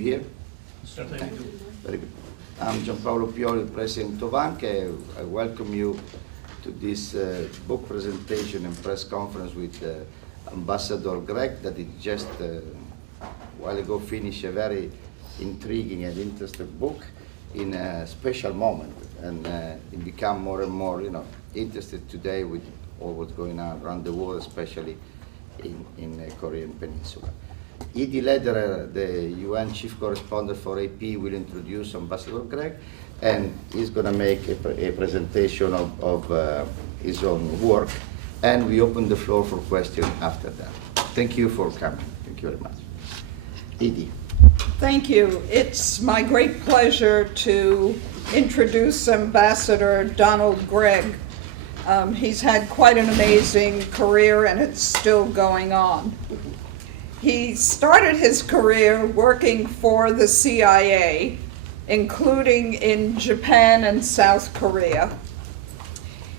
hear? Certainly do. Very good. I'm Gianpaolo Pioli, President of ANCA. I welcome you to this book presentation and press conference with Ambassador Gregg that he just a while ago finished a very intriguing and interesting book in a special moment, and he become more and more, interested today with all what's going on around the world, especially in the Korean Peninsula. Edie Lederer, the UN Chief Correspondent for AP, will introduce Ambassador Gregg, and he's going to make a presentation of his own work, and we open the floor for questions after that. Thank you for coming. Thank you very much. Edie. Thank you. It's my great pleasure to introduce Ambassador Donald Gregg. He's had quite an amazing career, and it's still going on. He started his career working for the CIA, including in Japan and South Korea.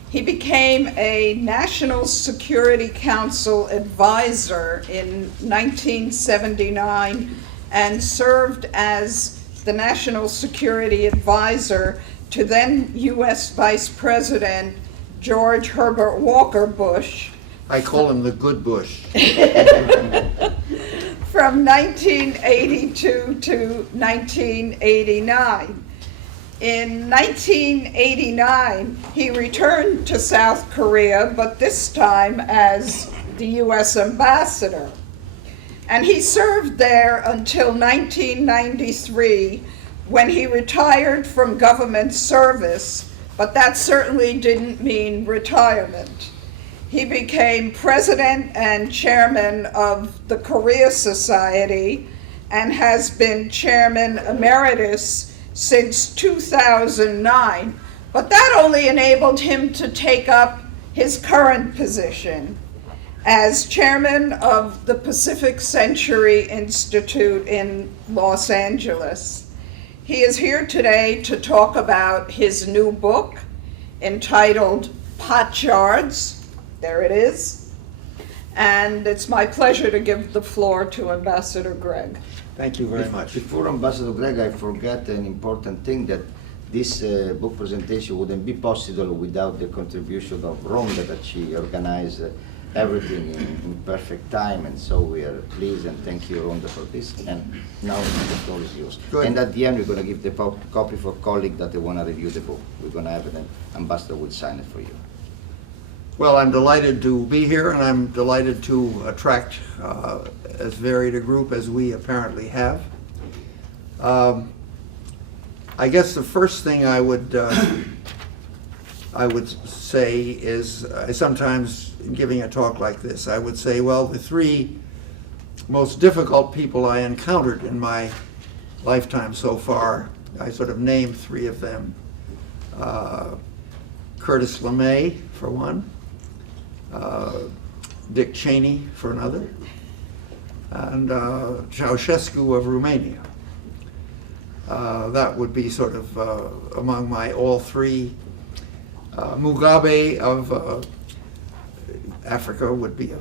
He became a National Security Council advisor in 1979 and served as the National Security Advisor to then U.S. Vice President George Herbert Walker Bush. I call him the good Bush. From 1982 to 1989. In 1989, he returned to South Korea, but this time as the U.S. ambassador. And he served there until 1993, when he retired from government service, but that certainly didn't mean retirement. He became president and chairman of the Korea Society and has been chairman emeritus since 2009, but that only enabled him to take up his current position as chairman of the Pacific Century Institute in Los Angeles. He is here today to talk about his new book entitled Potsherds. There it is. And it's my pleasure to give the floor to Ambassador Gregg. Thank you very much. Before Ambassador Gregg, I forgot an important thing, that this book presentation wouldn't be possible without the contribution of Rhonda, that she organized everything in perfect time, and so we are pleased and thank you, Rhonda, for this. And now the floor is yours. Good. And at the end, we're going to give the copy for colleagues that they want to review the book. We're going to have an ambassador will sign it for you. Well, I'm delighted to be here, and I'm delighted to attract as varied a group as we apparently have. I guess the first thing I would say is, sometimes in giving a talk like this, I would say, well, the three most difficult people I encountered in my lifetime so far, I sort of named three of them. Curtis LeMay, for one, Dick Cheney, for another, and Ceausescu of Romania. That would be sort of among my all three. Mugabe of Africa would be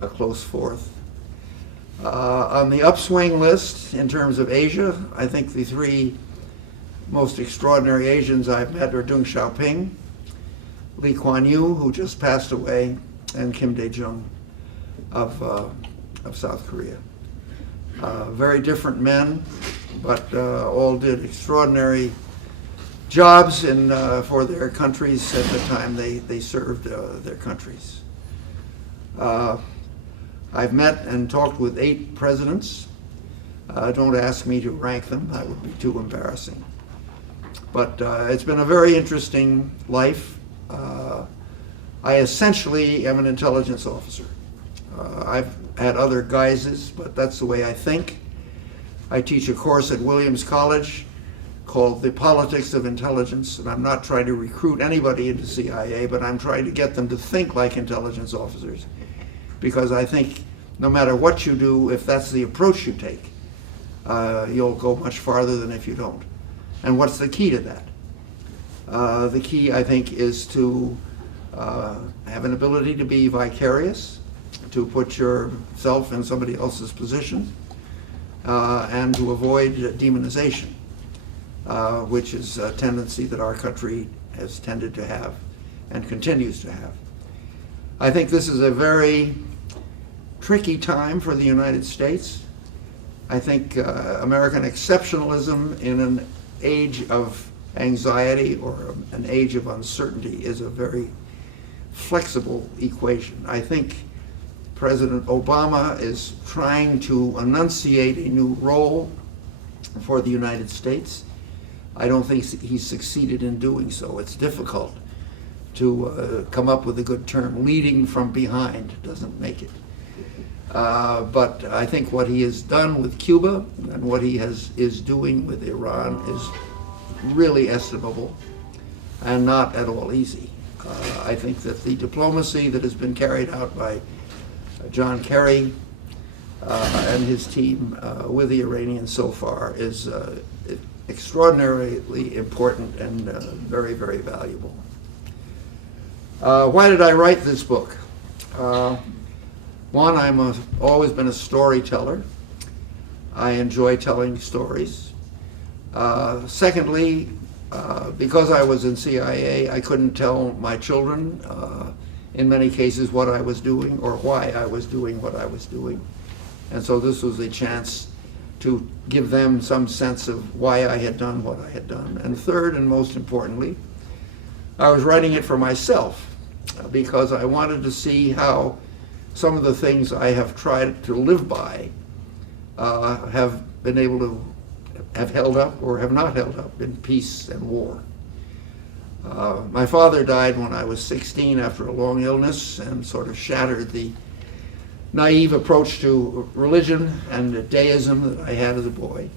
a close fourth. On the upswing list, in terms of Asia, I think the three most extraordinary Asians I've met are Deng Xiaoping, Lee Kuan Yew, who just passed away, and Kim Dae-jung of South Korea. Very different men, but all did extraordinary jobs for their countries at the time they served their countries. I've met and talked with 8 presidents. Don't ask me to rank them, that would be too embarrassing. But it's been a very interesting life. I essentially am an intelligence officer. I've had other guises, but that's the way I think. I teach a course at Williams College called The Politics of Intelligence, and I'm not trying to recruit anybody into CIA, but I'm trying to get them to think like intelligence officers, because I think no matter what you do, if that's the approach you take, you'll go much farther than if you don't. And what's the key to that? The key, I think, is to have an ability to be vicarious, to put yourself in somebody else's position, and to avoid demonization, which is a tendency that our country has tended to have and continues to have. I think this is a very tricky time for the United States. I think American exceptionalism in an age of anxiety or an age of uncertainty is a very flexible equation. I think President Obama is trying to enunciate a new role for the United States. I don't think he's succeeded in doing so. It's difficult to come up with a good term. Leading from behind doesn't make it. But I think what he has done with Cuba and what he is doing with Iran is really estimable and not at all easy. I think that the diplomacy that has been carried out by John Kerry and his team with the Iranians so far is extraordinarily important and very, very valuable. Why did I write this book? One, I've always been a storyteller. I enjoy telling stories. Secondly, because I was in CIA, I couldn't tell my children, in many cases, what I was doing or why I was doing what I was doing. And so this was a chance to give them some sense of why I had done what I had done. And third, and most importantly, I was writing it for myself because I wanted to see how some of the things I have tried to live by have been able to have held up or have not held up in peace and war. My father died when I was 16 after a long illness and sort of shattered the naive approach to religion and deism that I had as a boy.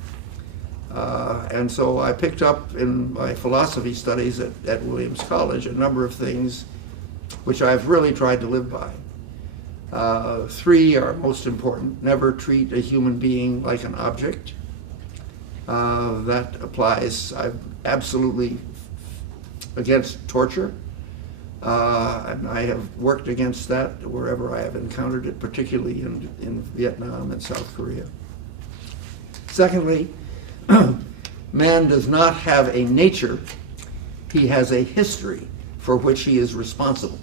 And so I picked up in my philosophy studies at Williams College a number of things which I've really tried to live by. Three are most important. Never treat a human being like an object. That applies. I'm absolutely against torture. And I have worked against that wherever I have encountered it, particularly in Vietnam and South Korea. Secondly, man does not have a nature, he has a history for which he is responsible.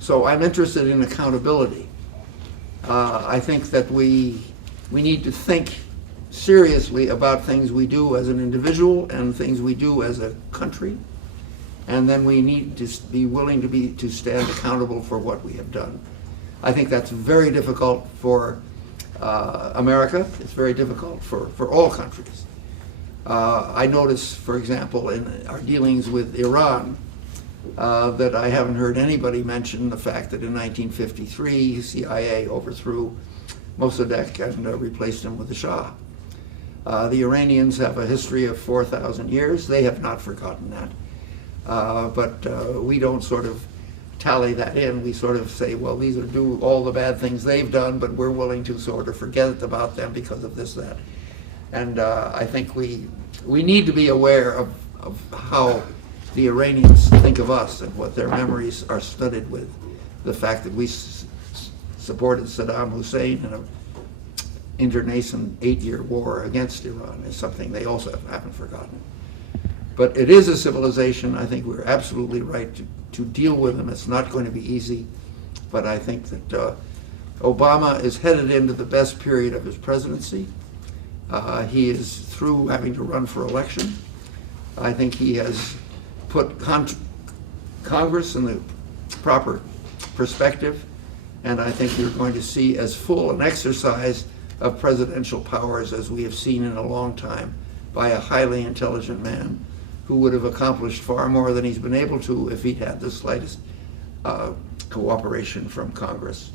So I'm interested in accountability. I think that we need to think seriously about things we do as an individual and things we do as a country. And then we need to be willing to stand accountable for what we have done. I think that's very difficult for America. It's very difficult for all countries. I notice, for example, in our dealings with Iran, that I haven't heard anybody mention the fact that in 1953, CIA overthrew Mossadegh and replaced him with the Shah. The Iranians have a history of 4,000 years. They have not forgotten that. But we don't sort of tally that in. We sort of say, well, these are all the bad things they've done, but we're willing to sort of forget about them because of this, that. And I think we need to be aware of how the Iranians think of us and what their memories are studded with. The fact that we supported Saddam Hussein in an internecine 8-year war against Iran is something they also haven't forgotten. But it is a civilization. I think we're absolutely right to deal with them. It's not going to be easy, but I think that Obama is headed into the best period of his presidency. He is through having to run for election. I think he has put Congress in the proper perspective, and I think you're going to see as full an exercise of presidential powers as we have seen in a long time by a highly intelligent man who would have accomplished far more than he's been able to if he'd had the slightest cooperation from Congress.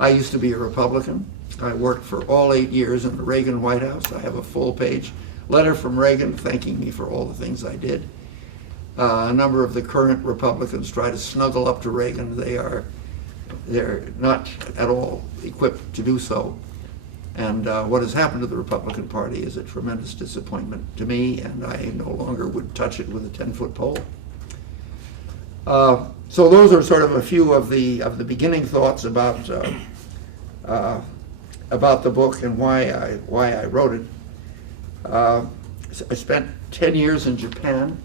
I used to be a Republican. I worked for all 8 years in the Reagan White House. I have a full-page letter from Reagan thanking me for all the things I did. A number of the current Republicans try to snuggle up to Reagan. They're not at all equipped to do so. And what has happened to the Republican Party is a tremendous disappointment to me, and I no longer would touch it with a 10-foot pole. So those are sort of a few of the beginning thoughts about about the book and why I wrote it. I spent 10 years in Japan.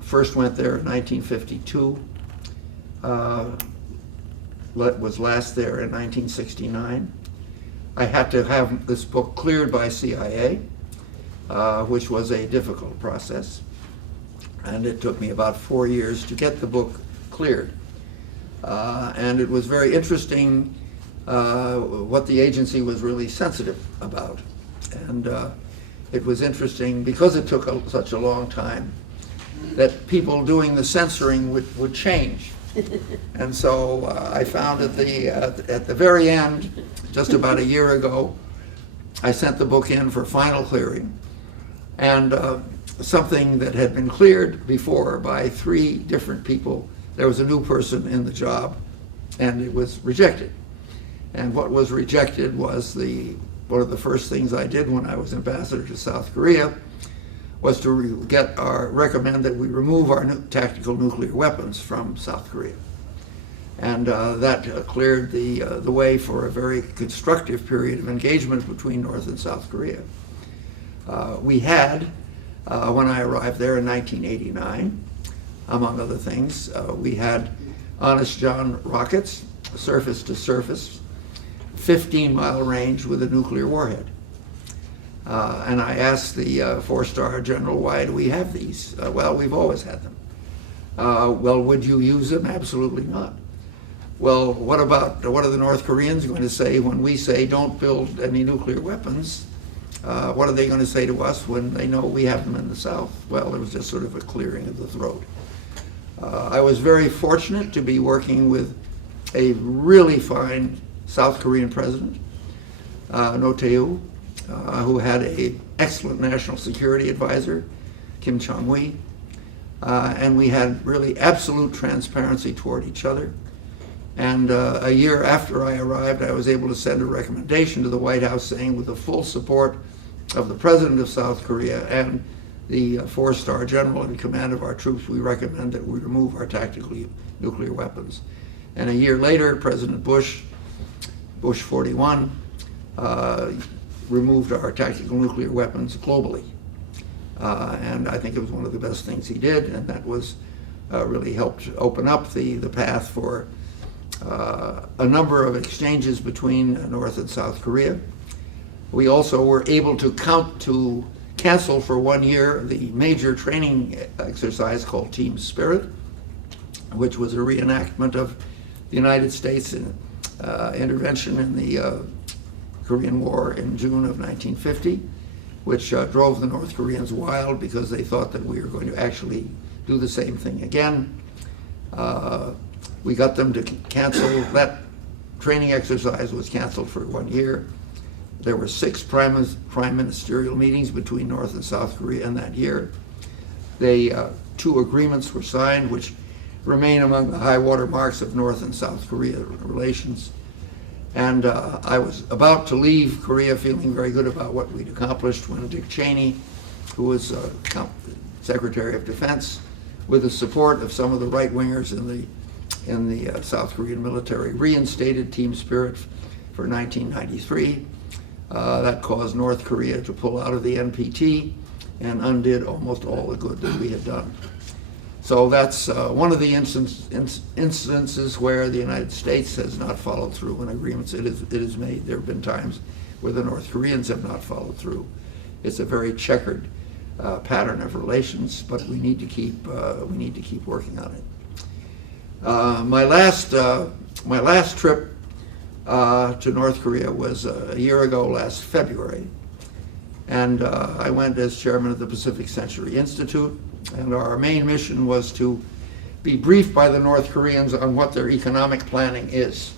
First went there in 1952. Was last there in 1969. I had to have this book cleared by CIA, which was a difficult process. And it took me about 4 years to get the book cleared. And it was very interesting what the agency was really sensitive about. And it was interesting because it took such a long time that people doing the censoring would change. And so I found at the very end, just about a year ago, I sent the book in for final clearing. And something that had been cleared before by 3 different people, there was a new person in the job, and it was rejected. And what was rejected was one of the first things I did when I was ambassador to South Korea was to recommend that we remove our tactical nuclear weapons from South Korea. And that cleared the way for a very constructive period of engagement between North and South Korea. We had, when I arrived there in 1989, among other things, we had Honest John rockets, surface to surface, 15-mile range with a nuclear warhead. And I asked the 4-star general, why do we have these? Well, we've always had them. Well, would you use them? Absolutely not. Well, what are the North Koreans going to say when we say don't build any nuclear weapons? What are they going to say to us when they know we have them in the South? Well, it was just sort of a clearing of the throat. I was very fortunate to be working with a really fine South Korean president, No Tae-woo, who had an excellent national security advisor, Kim Chong-wi, and we had really absolute transparency toward each other. And a year after I arrived, I was able to send a recommendation to the White House saying, with the full support of the President of South Korea and the 4-star general in command of our troops, we recommend that we remove our tactical nuclear weapons. And a year later, President Bush 41, removed our tactical nuclear weapons globally. And I think it was one of the best things he did, and that was really helped open up the path for a number of exchanges between North and South Korea. We also were able to cancel for 1 year the major training exercise called Team Spirit, which was a reenactment of the United States intervention in the Korean War in June of 1950, which drove the North Koreans wild because they thought that we were going to actually do the same thing again. We got them to cancel. That training exercise was canceled for 1 year. There were 6 prime ministerial meetings between North and South Korea in that year. 2 agreements were signed, which remain among the high water marks of North and South Korea relations. And I was about to leave Korea feeling very good about what we'd accomplished when Dick Cheney, who was Secretary of Defense, with the support of some of the right-wingers in the South Korean military, reinstated Team Spirit for 1993. That caused North Korea to pull out of the NPT and undid almost all the good that we had done. So that's one of the instances where the United States has not followed through on agreements it has made. There have been times where the North Koreans have not followed through. It's a very checkered pattern of relations, but we need to keep working on it. My last trip to North Korea was a year ago, last February, and I went as chairman of the Pacific Century Institute. And our main mission was to be briefed by the North Koreans on what their economic planning is,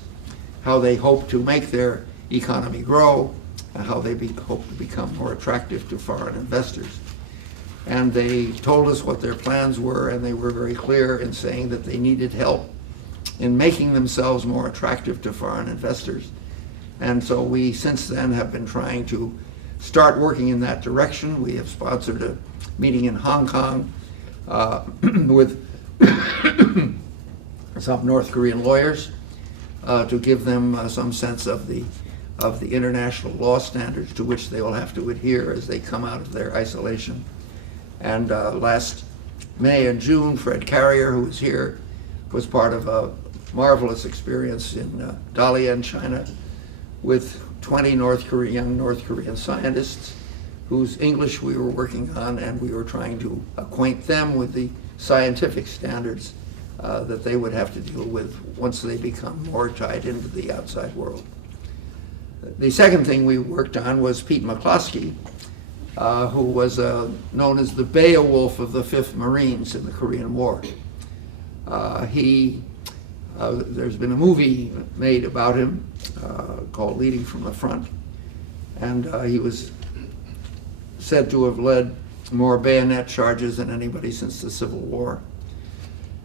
how they hope to make their economy grow, and how they hope to become more attractive to foreign investors. And they told us what their plans were, and they were very clear in saying that they needed help in making themselves more attractive to foreign investors. And so we, since then, have been trying to start working in that direction. We have sponsored a meeting in Hong Kong with some North Korean lawyers to give them some sense of the international law standards to which they will have to adhere as they come out of their isolation. And last May and June, Fred Carrier, who was here, was part of a marvelous experience in Dalian, China, with 20 young North Korean scientists whose English we were working on, and we were trying to acquaint them with the scientific standards that they would have to deal with once they become more tied into the outside world. The second thing we worked on was Pete McCloskey, who was known as the Beowulf of the 5th Marines in the Korean War. There's been a movie made about him called Leading from the Front, and he was said to have led more bayonet charges than anybody since the Civil War.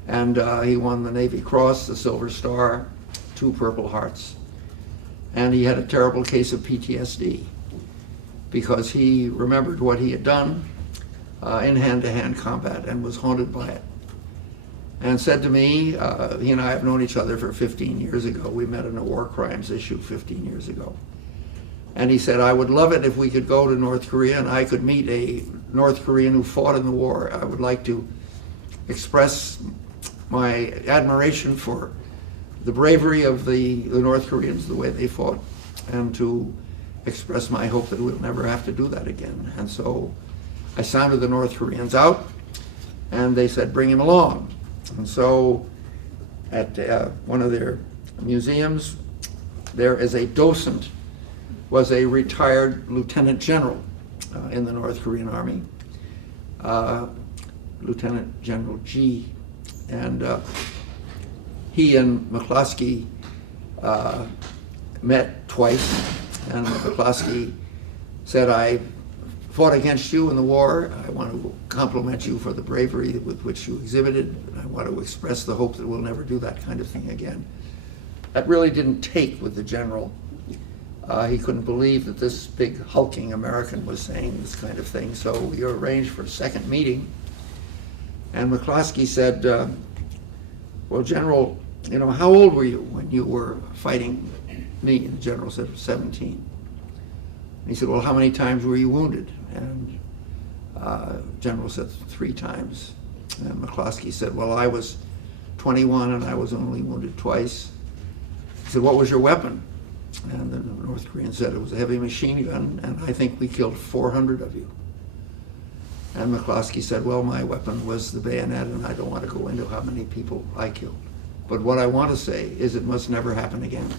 And he won the Navy Cross, the Silver Star, 2 Purple Hearts. And he had a terrible case of PTSD because he remembered what he had done in hand-to-hand combat and was haunted by it. And said to me, he and I have known each other for 15 years ago. We met in a war crimes issue 15 years ago. And he said, I would love it if we could go to North Korea and I could meet a North Korean who fought in the war. I would like to express my admiration for the bravery of the North Koreans, the way they fought, and to express my hope that we'll never have to do that again. And so I sounded the North Koreans out, and they said, bring him along. And so at one of their museums, there is a docent, was a retired lieutenant general in the North Korean Army, Lieutenant General G. And he and McCloskey met twice, and McCloskey said, I fought against you in the war. I want to compliment you for the bravery with which you exhibited. I want to express the hope that we'll never do that kind of thing again. That really didn't take with the general. He couldn't believe that this big hulking American was saying this kind of thing, so we arranged for a second meeting. And McCloskey said, well, General, you know, how old were you when you were fighting me? And the general said, 17. And he said, well, how many times were you wounded? And General said, 3 times. And McCloskey said, well, I was 21 and I was only wounded twice. He said, what was your weapon? And the North Korean said it was a heavy machine gun, and I think we killed 400 of you. And McCloskey said, well, my weapon was the bayonet, and I don't want to go into how many people I killed. But what I want to say is it must never happen again.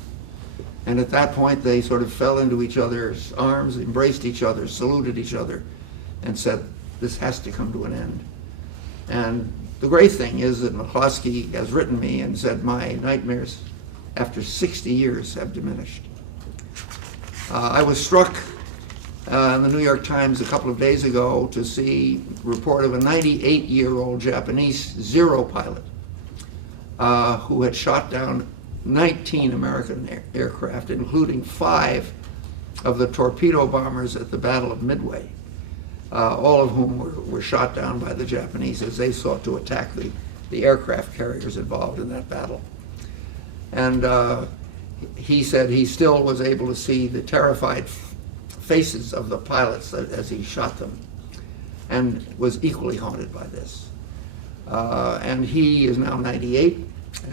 And at that point, they sort of fell into each other's arms, embraced each other, saluted each other, and said, this has to come to an end. And the great thing is that McCloskey has written me and said, my nightmares after 60 years have diminished. I was struck in the New York Times a couple of days ago to see a report of a 98-year-old Japanese Zero pilot who had shot down 19 American aircraft, including 5 of the torpedo bombers at the Battle of Midway, all of whom were shot down by the Japanese as they sought to attack the aircraft carriers involved in that battle. And he said he still was able to see the terrified faces of the pilots as he shot them, and was equally haunted by this. And he is now 98,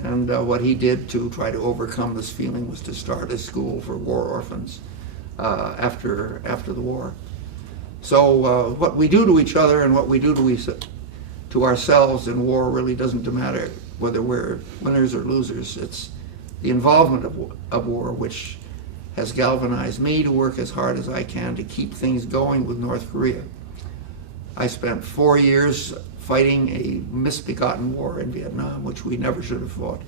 and what he did to try to overcome this feeling was to start a school for war orphans after the war. So what we do to each other and what we do to ourselves in war really doesn't matter whether we're winners or losers. It's the involvement of war which has galvanized me to work as hard as I can to keep things going with North Korea. I spent 4 years fighting a misbegotten war in Vietnam, which we never should have fought.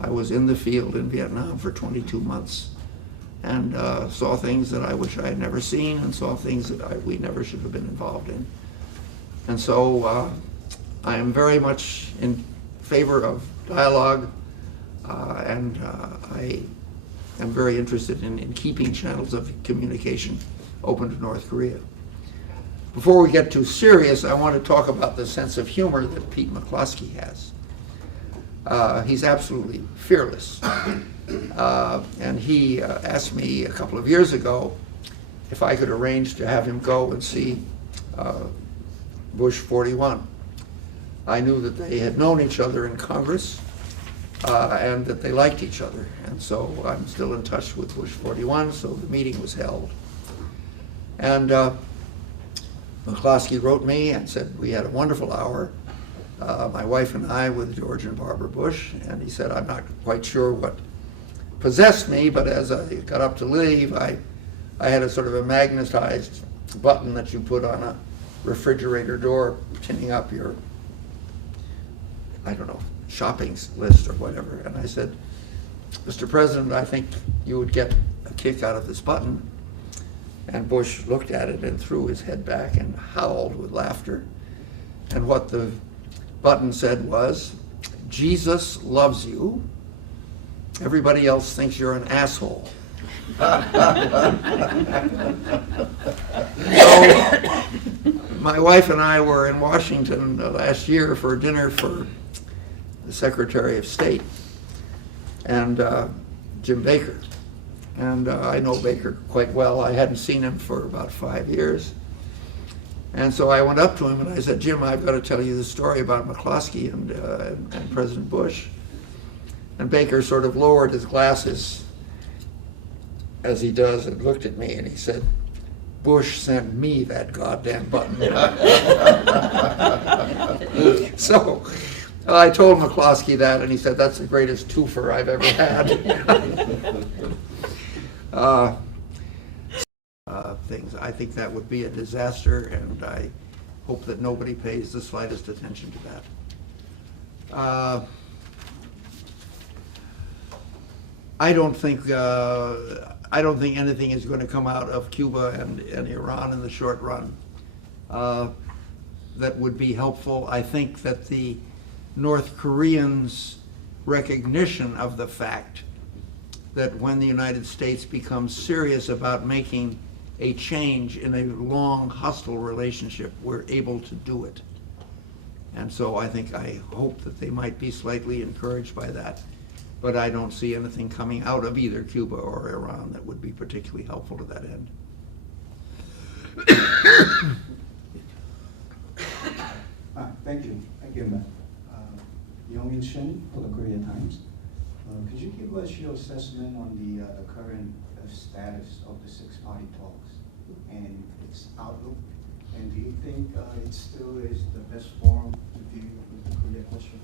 I was in the field in Vietnam for 22 months and saw things that I wish I had never seen, and saw things that we never should have been involved in. And so I am very much in favor of dialogue, and I am very interested in keeping channels of communication open to North Korea. Before we get too serious, I want to talk about the sense of humor that Pete McCloskey has. He's absolutely fearless. And he asked me a couple of years ago if I could arrange to have him go and see Bush 41. I knew that they had known each other in Congress and that they liked each other. And so I'm still in touch with Bush 41, so the meeting was held. And McCloskey wrote me and said we had a wonderful hour, my wife and I with George and Barbara Bush, and he said, I'm not quite sure what possessed me, but as I got up to leave, I had a sort of a magnetized button that you put on a refrigerator door, pinning up your, I don't know, shopping list or whatever. And I said, Mr. President, I think you would get a kick out of this button. And Bush looked at it and threw his head back and howled with laughter. And what the button said was, Jesus loves you. Everybody else thinks you're an asshole. So my wife and I were in Washington last year for dinner for the Secretary of State and Jim Baker. And I know Baker quite well. I hadn't seen him for about 5 years. And so I went up to him and I said, Jim, I've got to tell you the story about McCloskey and President Bush. And Baker sort of lowered his glasses as he does and looked at me and he said, Bush sent me that goddamn button. So I told McCloskey that and he said, that's the greatest twofer I've ever had. Things. I think that would be a disaster, and I hope that nobody pays the slightest attention to that. I don't think anything is going to come out of Cuba and Iran in the short run that would be helpful. I think that the North Koreans' recognition of the fact that when the United States becomes serious about making a change in a long hostile relationship, we're able to do it. And so I hope that they might be slightly encouraged by that. But I don't see anything coming out of either Cuba or Iran that would be particularly helpful to that end. Thank you. Again, Young-In Shin for the Korea Times. Could you give us your assessment on the current status of the six-party talks and its outlook? And do you think it still is the best forum to deal with the Korea question?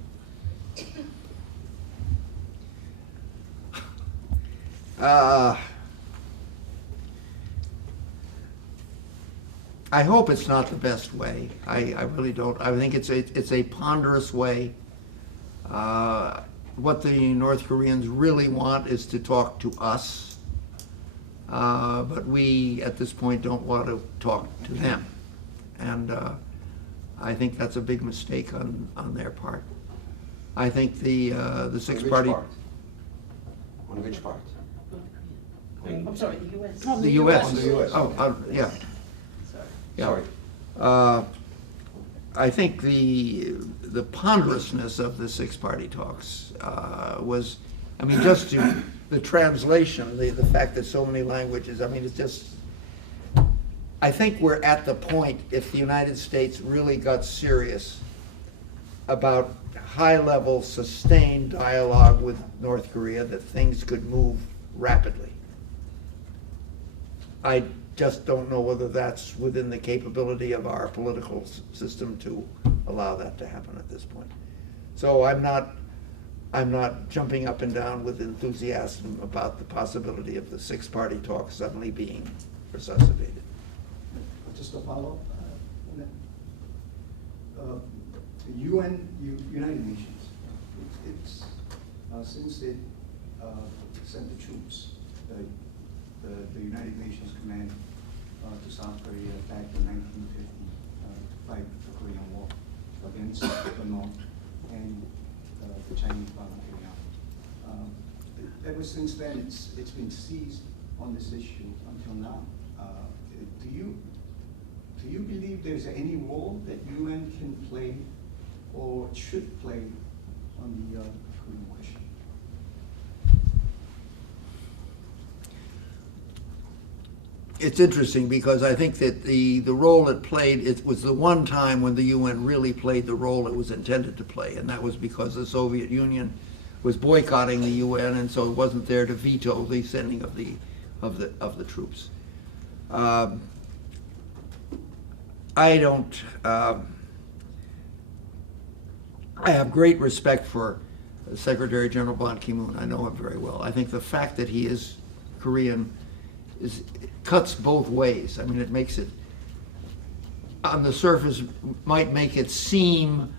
I hope it's not the best way. I really don't. I think it's a ponderous way. What the North Koreans really want is to talk to us, but we at this point don't want to talk to them, and I think that's a big mistake on their part. I think the six-party. On which part? I'm sorry, the U.S. The U.S. On the US. Oh, yeah. Sorry. Yeah. Sorry. I think the ponderousness of the six-party talks was, I mean, just to the translation, the fact that so many languages, I mean, it's just, I think we're at the point, if the United States really got serious about high-level, sustained dialogue with North Korea, that things could move rapidly. I just don't know whether that's within the capability of our political system to allow that to happen at this point. So I'm not jumping up and down with enthusiasm about the possibility of the six-party talk suddenly being resuscitated. Just a follow-up. The UN, United Nations, it's since it sent the troops, the United Nations Command to South Korea back in 1950 to fight the Korean War against the North and the Chinese bombardment. Ever since then, it's been seized on this issue until now. Do you believe there's any role that UN can play or should play on the couldn't wish. It's interesting because I think that the role it played, it was the one time when the UN really played the role it was intended to play, and that was because the Soviet Union was boycotting the UN, and so it wasn't there to veto the sending of the troops. I don't. I have great respect for Secretary General Ban Ki-moon. I know him very well. I think the fact that he is Korean cuts both ways. I mean, it makes it, on the surface, might make it seem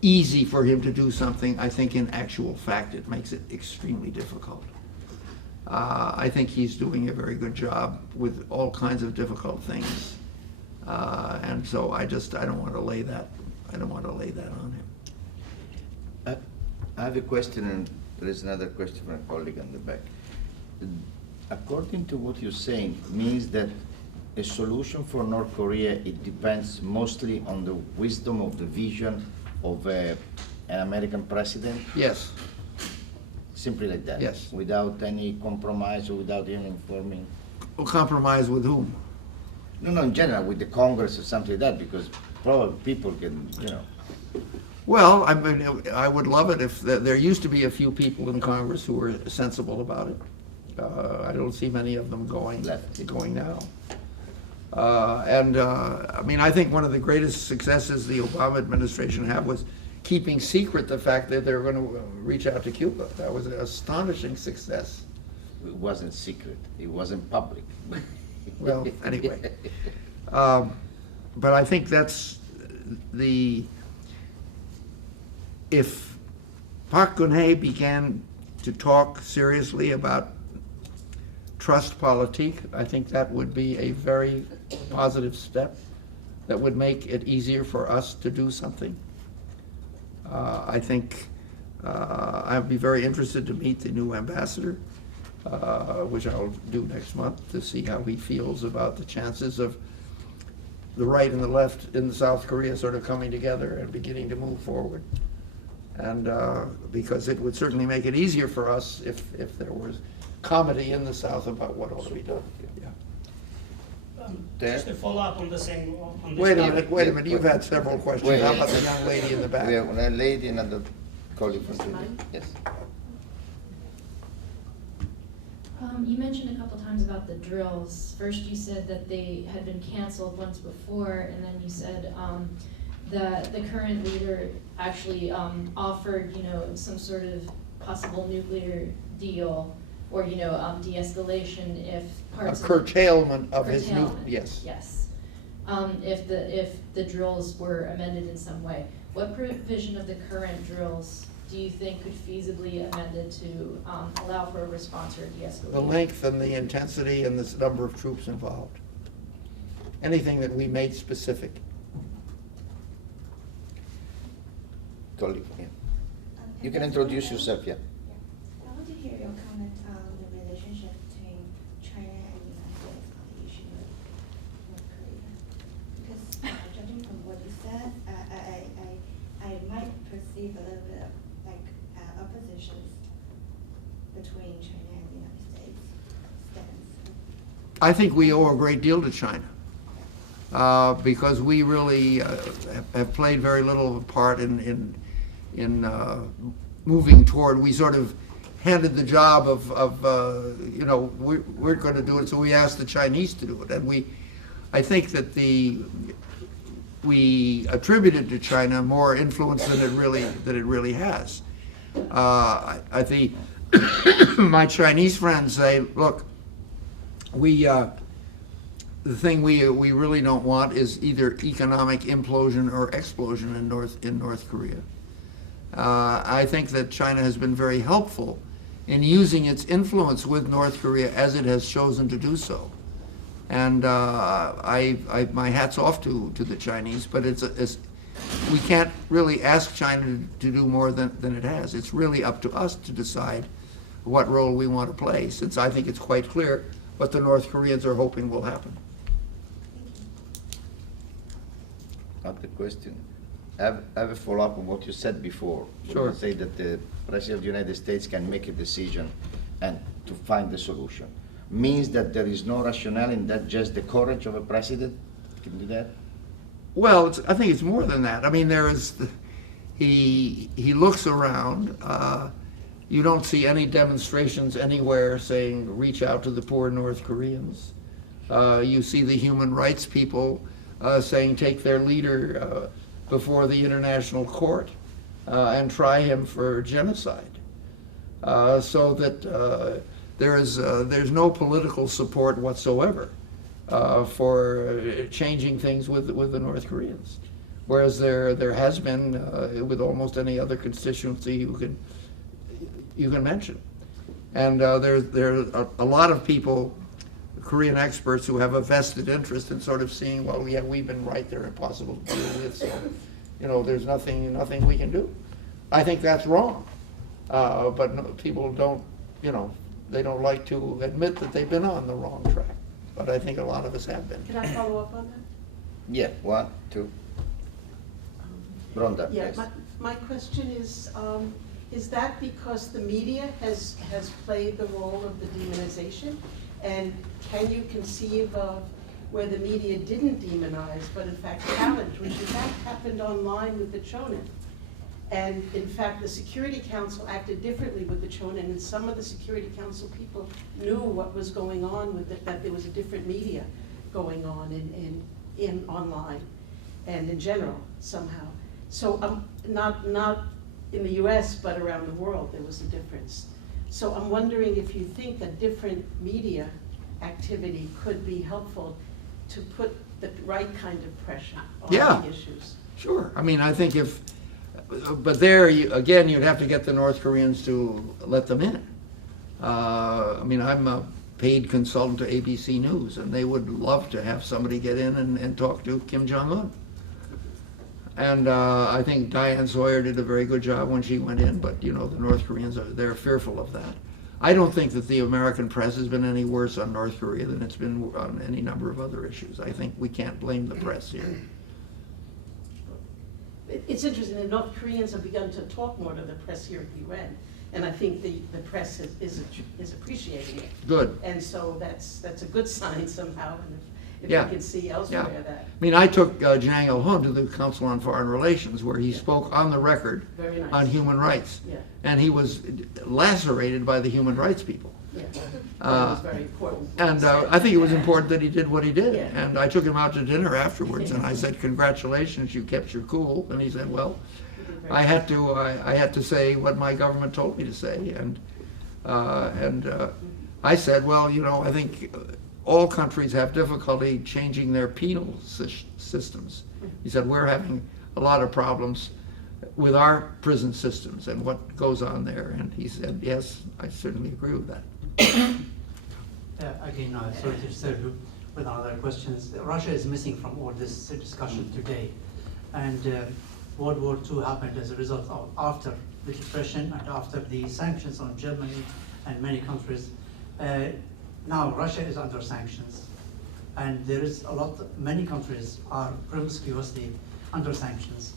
easy for him to do something. I think in actual fact it makes it extremely difficult. I think he's doing a very good job with all kinds of difficult things. And so I don't want to lay that on him. I have a question, and there is another question from a colleague on the back. According to what you're saying, means that a solution for North Korea, it depends mostly on the wisdom of the vision of an American president? Yes. Simply like that? Yes. Without any compromise or without even informing? Well, compromise with whom? No, in general, with the Congress or something like that, because probably people can, Well, I mean, I would love it if there used to be a few people in Congress who were sensible about it. I don't see many of them going now. I mean, I think one of the greatest successes the Obama administration had was keeping secret the fact that they were going to reach out to Cuba. That was an astonishing success. It wasn't secret, it wasn't public. Well, anyway. But I think that's if Park Geun-hye began to talk seriously about trust politique, I think that would be a very positive step that would make it easier for us to do something. I think I'd be very interested to meet the new ambassador, which I'll do next month, to see how he feels about the chances of the right and the left in South Korea sort of coming together and beginning to move forward. And because it would certainly make it easier for us if there was comedy in the South about what ought to be done. Yeah. Just to follow up on the same. On this Wait a topic. minute, you've had several questions. Wait. How about the young lady in the back? We have a lady and another colleague from Philly. Mine? Yes. You mentioned a couple times about the drills. First you said that they had been canceled once before, and then you said that the current leader actually offered, some sort of possible nuclear deal or, de-escalation if A parts curtailment of his new, curtailment, yes. Yes. If the drills were amended in some way. What provision of the current drills do you think could feasibly amended to allow for a response or a de-escalation? The length and the intensity and the number of troops involved. Anything that we made specific. Colleague, yeah. You can introduce yourself, yeah. I want to hear your comment on the relationship between China and the United States on the issue of North Korea. Because judging from what you said, I might perceive a little bit of oppositions between China and the United States stance. I think we owe a great deal to China. Because we really have played very little of a part in moving toward. We sort of handed the job of we're going to do it, so we asked the Chinese to do it, and I think that we attributed to China more influence than it really has. I think my Chinese friends say, look, the thing we really don't want is either economic implosion or explosion in North Korea. I think that China has been very helpful in using its influence with North Korea as it has chosen to do so. And my hat's off to the Chinese, but we can't really ask China to do more than it has. It's really up to us to decide what role we want to play, since I think it's quite clear what the North Koreans are hoping will happen. Not the question. I have a follow-up on what you said before. Sure. You say that the President of the United States can make a decision and to find the solution. Means that there is no rationale in that, just the courage of a president can do that? Well, I think it's more than that. I mean, he looks around. You don't see any demonstrations anywhere saying, reach out to the poor North Koreans. You see the human rights people saying, take their leader before the international court and try him for genocide. So that there's no political support whatsoever for changing things with the North Koreans. Whereas there has been with almost any other constituency you can mention. And there are a lot of people, Korean experts, who have a vested interest in sort of seeing, well, yeah, we've been right, they're impossible to deal with, so, you know, there's nothing we can do. I think that's wrong. But no, people don't, you know, they don't like to admit that they've been on the wrong track. But I think a lot of us have been. Can I follow up on that? Yeah, 1, 2. Rhonda, Yeah, yes. my question is that because the media has played the role of the demonization? And can you conceive of where the media didn't demonize, but in fact challenged, which in fact happened online with the Chonin? And in fact, the Security Council acted differently with the Chonin, and some of the Security Council people knew what was going on with it, that there was a different media going on in online and in general somehow. So not in the US, but around the world, there was a difference. So I'm wondering if you think a different media activity could be helpful to put the right kind of pressure on Yeah. the issues. Sure. I mean, I think but there, again, you'd have to get the North Koreans to let them in. I mean, I'm a paid consultant to ABC News, and they would love to have somebody get in and talk to Kim Jong-un. And I think Diane Sawyer did a very good job when she went in, but, you know, the North Koreans, they're fearful of that. I don't think that the American press has been any worse on North Korea than it's been on any number of other issues. I think we can't blame the press here. It's interesting, the North Koreans have begun to talk more to the press here at the UN, and I think the press is appreciating it. Good. And so that's a good sign somehow, and if Yeah. we can see elsewhere that. I mean, I took Jang Il-hun to the Council on Foreign Relations, where he spoke on the record Very nice. on human rights. Yeah. And he was lacerated by the human rights people. Yeah, that was very important. And I think it was important that he did what he did. Yeah. And I took him out to dinner afterwards, and I said, "Congratulations, you kept your cool." And he said, "Well, I had to say what my government told me to say." And I said, "Well, you know, I think all countries have difficulty changing their penal systems." He said, "We're having a lot of problems with our prison systems and what goes on there." And he said, "Yes, I certainly agree with that." Again, sorry to disturb you with another question. Russia is missing from all this discussion today. And World War II happened as a result of after the Depression and after the sanctions on Germany and many countries. Now Russia is under sanctions. And there is many countries are promiscuously under sanctions.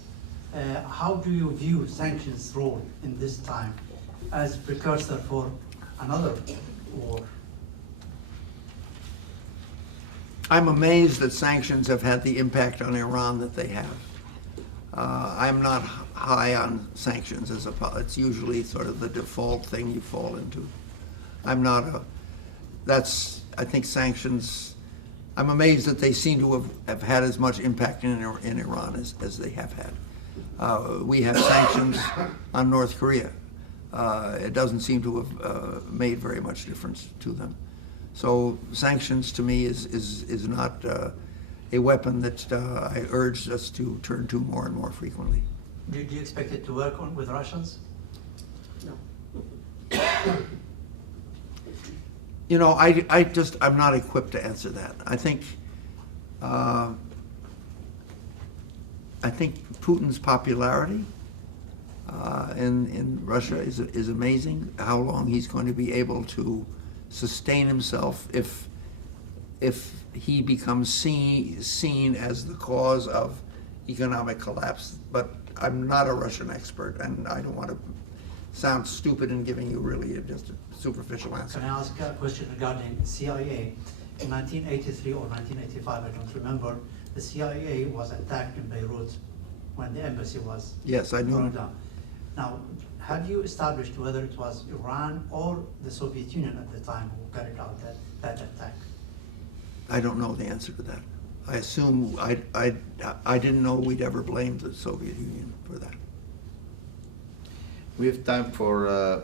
How do you view sanctions' role in this time as precursor for another war? I'm amazed that sanctions have had the impact on Iran that they have. I'm not high on sanctions it's usually sort of the default thing you fall into. I think sanctions, I'm amazed that they seem to have had as much impact in Iran as they have had. We have sanctions on North Korea. It doesn't seem to have made very much difference to them. So sanctions to me is not a weapon that I urge us to turn to more and more frequently. Do you expect it to work with Russians? No. You know, I'm not equipped to answer that. I think Putin's popularity in Russia is amazing. How long he's going to be able to sustain himself if he becomes seen as the cause of economic collapse, but I'm not a Russian expert, and I don't want to sound stupid in giving you really just a superficial answer. Can I ask a question regarding CIA? In 1983 or 1985, I don't remember, the CIA was attacked in Beirut when the embassy was Yes, I knew. burned down. Now, have you established whether it was Iran or the Soviet Union at the time who carried out that attack? I don't know the answer to that. I assume, I didn't know we'd ever blamed the Soviet Union for that. We have time for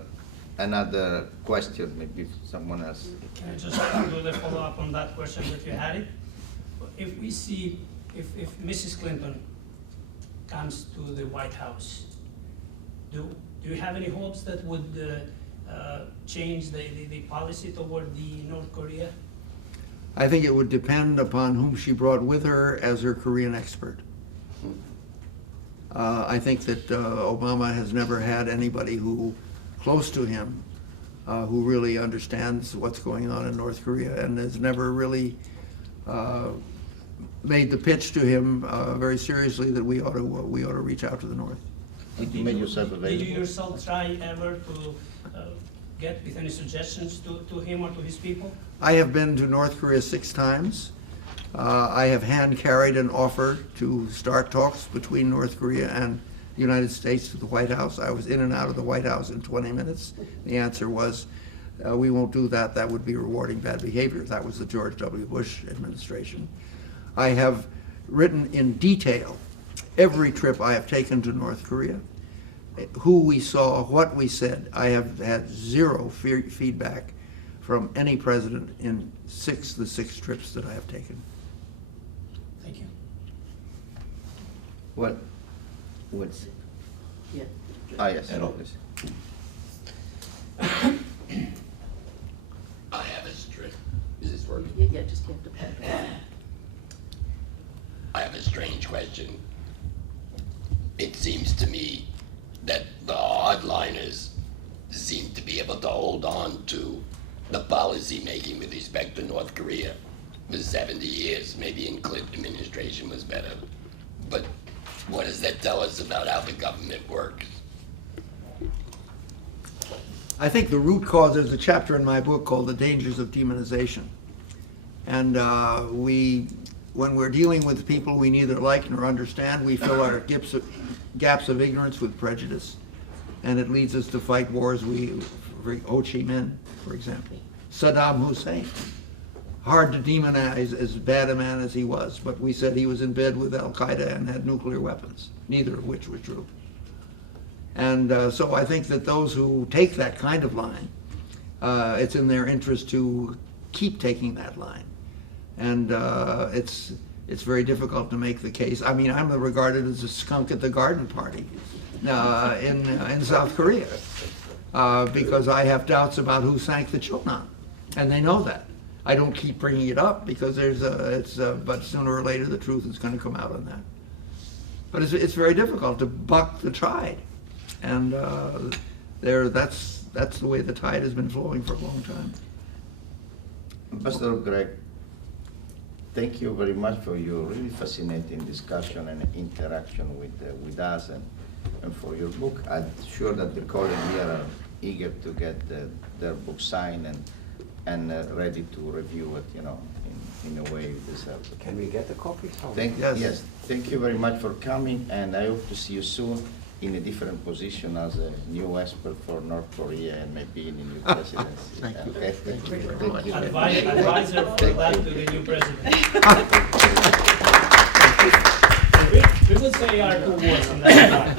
another question, maybe someone else. Can I just do the follow-up on that question that you had it? If we see, if Mrs. Clinton comes to the White House, do you have any hopes that would change the policy toward the North Korea? I think it would depend upon whom she brought with her as her Korean expert. I think that Obama has never had anybody who, close to him, who really understands what's going on in North Korea, and has never really made the pitch to him very seriously that we ought to reach out to the North. Did you make yourself available? Did you yourself try ever to get with any suggestions to him or to his people? I have been to North Korea 6 times. I have hand-carried an offer to start talks between North Korea and the United States to the White House. I was in and out of the White House in 20 minutes. The answer was, we won't do that. That would be rewarding bad behavior. That was the George W. Bush administration. I have written in detail every trip I have taken to North Korea, who we saw, what we said. I have had zero feedback from any president in the six trips that I have taken. Thank you. What's? Yeah. Yes. Please. I have a strange. Is this working? Yeah, just keep the pen. I have a strange question. It seems to me that the hardliners seem to be able to hold on to the policy making with respect to North Korea for 70 years. Maybe in Clinton administration was better. But what does that tell us about how the government works? I think the root cause, there's a chapter in my book called The Dangers of Demonization. And when we're dealing with people we neither like nor understand, we fill our gaps of ignorance with prejudice. And it leads us to fight wars. Ho Chi Minh, for example. Saddam Hussein. Hard to demonize as bad a man as he was, but we said he was in bed with Al-Qaeda and had nuclear weapons, neither of which were true. And so I think that those who take that kind of line, it's in their interest to keep taking that line. And it's very difficult to make the case. I mean, I'm regarded as a skunk at the garden party in South Korea because I have doubts about who sank the Chonan, and they know that. I don't keep bringing it up because but sooner or later the truth is going to come out on that. But it's very difficult to buck the tide, and that's the way the tide has been flowing for a long time. Ambassador Gregg, thank you very much for your really fascinating discussion and interaction with us and for your book. I'm sure that the colleagues here are eager to get their book signed and ready to review it, in a way you deserve. Can we get the copies? Yes, thank you very much for coming, and I hope to see you soon in a different position as a new expert for North Korea and maybe in a new presidency. Thank you. Okay, thank you very much. Advisor for that to the new president. We would say our 2 words on that.